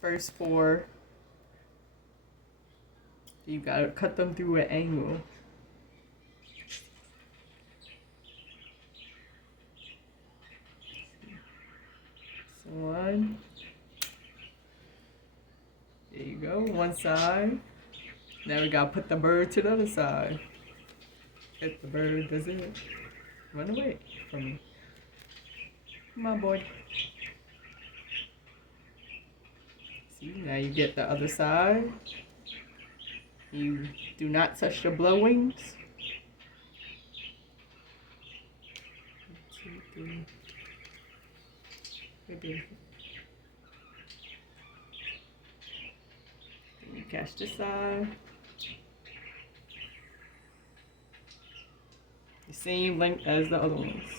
first four, you gotta cut them through an angle. So one. There you go, one side. Now we gotta put the bird to the other side. If the bird doesn't run away from me. Come on, boy. See, now you get the other side. You do not touch the blow wings. 1, 2, 3. Maybe. Then you catch this side. The same length as the other ones.